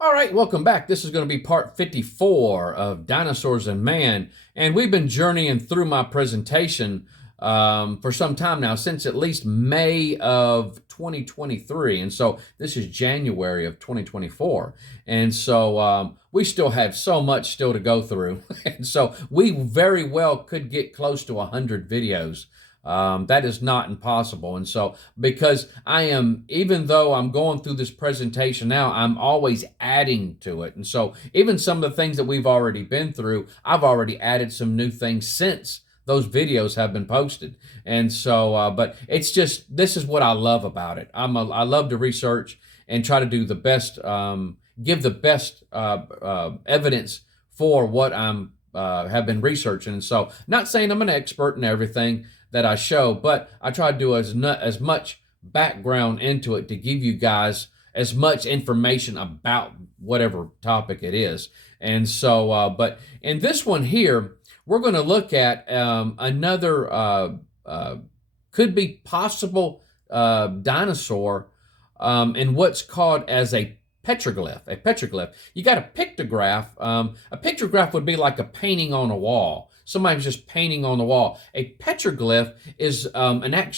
All right, welcome back. This is going to be part 54 of Dinosaurs and Man. And we've been journeying through my presentation for some time now, since at least May of 2023. And so this is January of 2024. And so we still have so much still to go through. And so we very well could get close to 100 videos. That is not impossible. And so, because even though I'm going through this presentation now, I'm always adding to it. And so, even some of the things that we've already been through, I've already added some new things since those videos have been posted. And so, but it's just, this is what I love about it. I love to research and try to do the best, give the best evidence for what have been researching. And so, not saying I'm an expert in everything that I show, but I try to do as much background into it to give you guys as much information about whatever topic it is. And so, but in this one here, we're going to look at another could be possible dinosaur in what's called as a petroglyph. A petroglyph. You got a pictograph. A pictograph would be like a painting on a wall. Somebody's just painting on the wall. A petroglyph is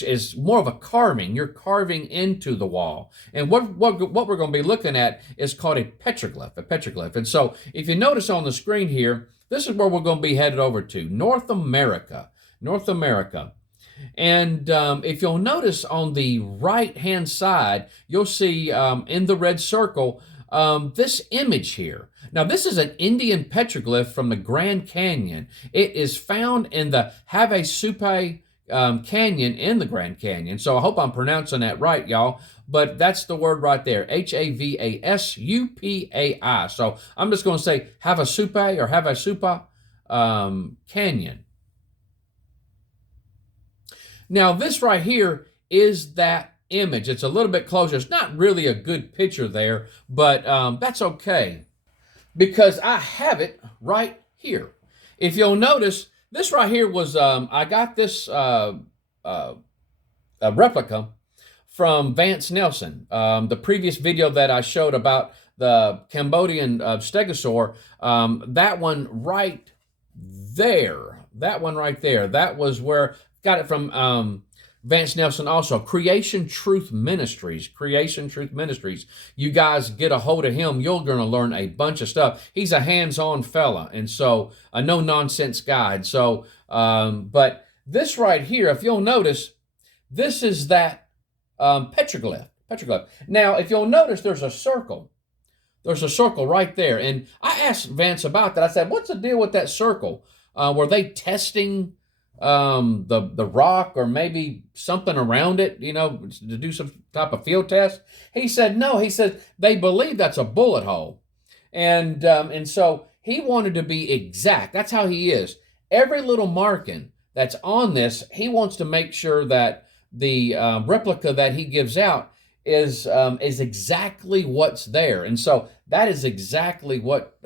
is more of a carving. You're carving into the wall. And what we're going to be looking at is called a petroglyph. A petroglyph. And so, if you notice on the screen here, this is where we're going to be headed over to North America. North America. And if you'll notice on the right-hand side, you'll see in the red circle this image here. Now, this is an Indian petroglyph from the Grand Canyon. It is found in the Havasupai Canyon in the Grand Canyon. So I hope I'm pronouncing that right, y'all. But that's the word right there, Havasupai. So I'm just going to say Havasupai or Havasupai Canyon. Now, this right here is that image. It's a little bit closer. It's not really a good picture there, but that's okay because I have it right here. If you'll notice, this right here was, I got this a replica from Vance Nelson. The previous video that I showed about the Cambodian stegosaur, that one right there, that was where, got it from Vance Nelson also. Creation Truth Ministries. You guys get a hold of him. You're going to learn a bunch of stuff. He's a hands-on fella, and so a no-nonsense guide. So, but this right here, if you'll notice, this is that petroglyph. Now, if you'll notice, there's a circle. There's a circle right there. And I asked Vance about that. I said, what's the deal with that circle? Were they testing the rock or maybe something around it, to do some type of field test? He said no. He said they believe that's a bullet hole, and so he wanted to be exact. That's how he is. Every little marking that's on this, he wants to make sure that the replica that he gives out is exactly what's there, and so that is exactly what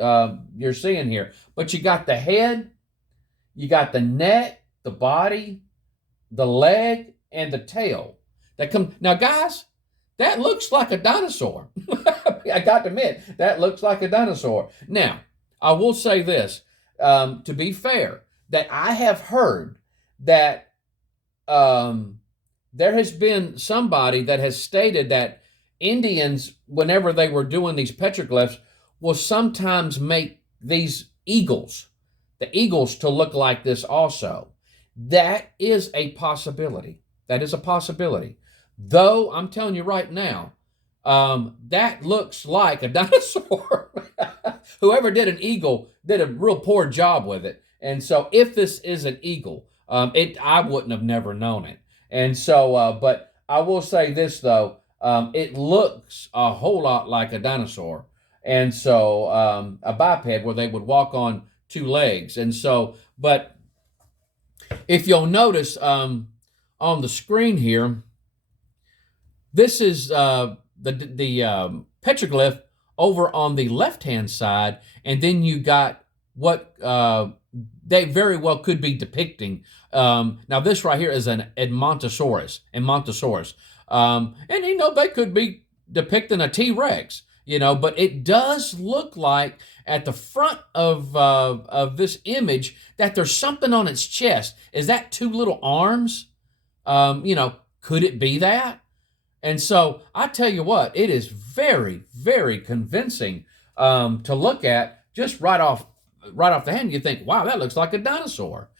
you're seeing here. But you got the head, you got the neck, the body, the leg, and the tail. Now, guys, that looks like a dinosaur. I got to admit, that looks like a dinosaur. Now, I will say this, to be fair, that I have heard that there has been somebody that has stated that Indians, whenever they were doing these petroglyphs, will sometimes make these eagles, the eagles, to look like this also. That is a possibility. Though, I'm telling you right now, that looks like a dinosaur. Whoever did an eagle did a real poor job with it. And so if this is an eagle, I wouldn't have never known it. And so, but I will say this, though, it looks a whole lot like a dinosaur. And so, a biped where they would walk on two legs. And so, but if you'll notice on the screen here, this is the petroglyph over on the left-hand side, and then you got what they very well could be depicting. Now, this right here is an Edmontosaurus. And they could be depicting a T-Rex. but it does look like at the front of this image that there's something on its chest. Is that two little arms? Could it be that? And so I tell you what, it is very, very convincing to look at just right off the hand. You think, wow, that looks like a dinosaur.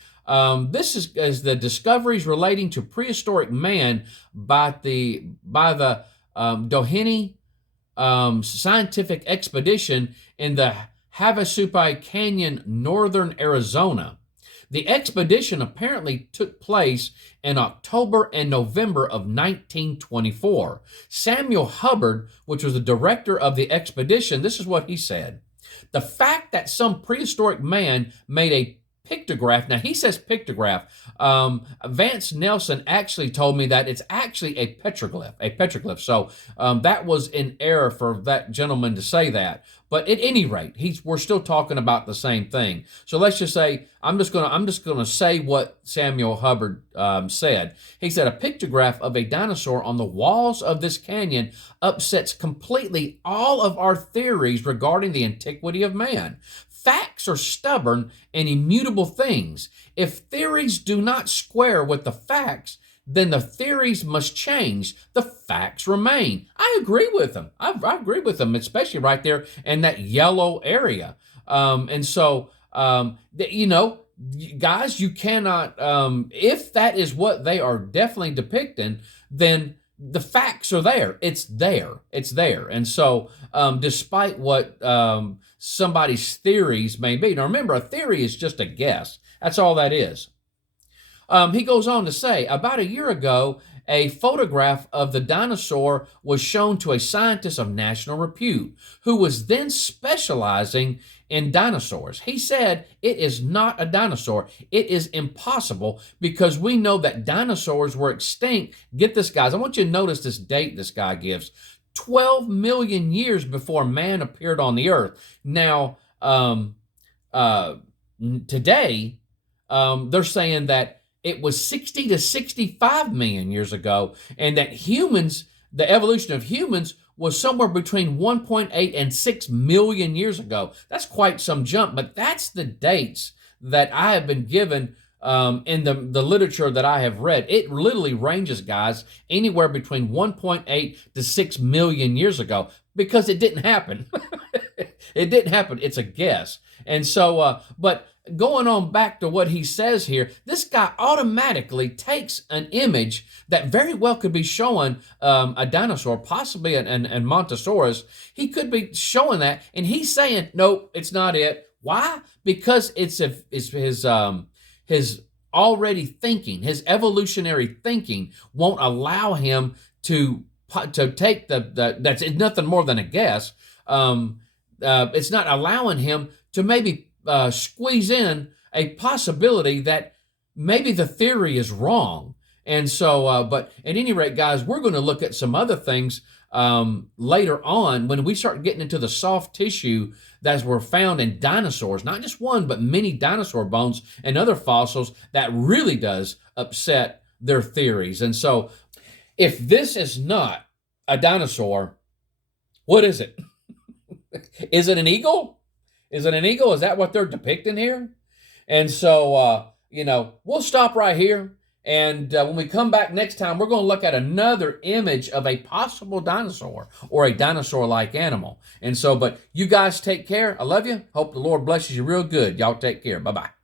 This is the discoveries relating to prehistoric man by the Doheny scientific expedition in the Havasupai Canyon, northern Arizona. The expedition apparently took place in October and November of 1924. Samuel Hubbard, which was the director of the expedition, this is what he said. The fact that some prehistoric man made a pictograph. Now, he says pictograph. Vance Nelson actually told me that it's actually a petroglyph. So that was in error for that gentleman to say that. But at any rate, we're still talking about the same thing. So let's just say I'm just gonna say what Samuel Hubbard said. He said a pictograph of a dinosaur on the walls of this canyon upsets completely all of our theories regarding the antiquity of man. Facts are stubborn and immutable things. If theories do not square with the facts, then the theories must change. The facts remain. I agree with him. I agree with him, especially right there in that yellow area. Guys, you cannot, if that is what they are definitely depicting, then the facts are there. It's there. And so, despite what somebody's theories may be, now remember, a theory is just a guess. That's all that is. He goes on to say, about a year ago, a photograph of the dinosaur was shown to a scientist of national repute who was then specializing in dinosaurs. He said, it is not a dinosaur. It is impossible because we know that dinosaurs were extinct. Get this, guys. I want you to notice this date this guy gives. 12 million years before man appeared on the earth. Now, today, they're saying that it was 60 to 65 million years ago, and that the evolution of humans was somewhere between 1.8 and 6 million years ago. That's quite some jump, but that's the dates that I have been given in the literature that I have read. It literally ranges, guys, anywhere between 1.8 to 6 million years ago, because it didn't happen. It didn't happen. It's a guess. And so, but going on back to what he says here, this guy automatically takes an image that very well could be showing a dinosaur, possibly an Montosaurus. He could be showing that, and he's saying, nope, it's not it. Why? Because it's his already thinking, his evolutionary thinking won't allow him to take that's nothing more than a guess. It's not allowing him to maybe squeeze in a possibility that maybe the theory is wrong. And so, but at any rate, guys, we're going to look at some other things later on when we start getting into the soft tissue that were found in dinosaurs, not just one, but many dinosaur bones and other fossils that really does upset their theories. And so if this is not a dinosaur, what is it? Is it an eagle? Is it an eagle? Is that what they're depicting here? And so, we'll stop right here. And when we come back next time, we're going to look at another image of a possible dinosaur or a dinosaur-like animal. And so, but you guys take care. I love you. Hope the Lord blesses you real good. Y'all take care. Bye-bye.